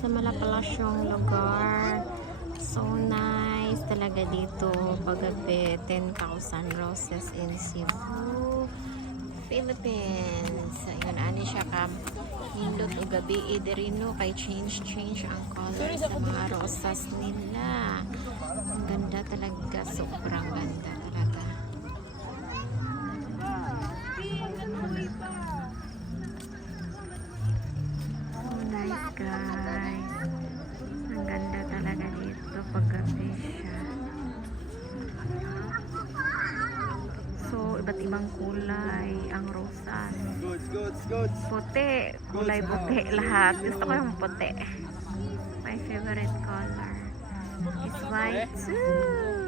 sa Malapalasyong lugar. So nice talaga dito paggabi. 10,000 roses in Cebu, Philippines. Ayun, ani siya ka hindot o gabi idirino kay change ang color sa mga rosas nila. Ang ganda talaga, sobrang ganda talaga. So nice guys. Ang ganda talaga dito paggabi siya. So iba't ibang kulay ang rosas. Puti, kulay puti lahat. Gusto ko yung puti. My favorite color is white too.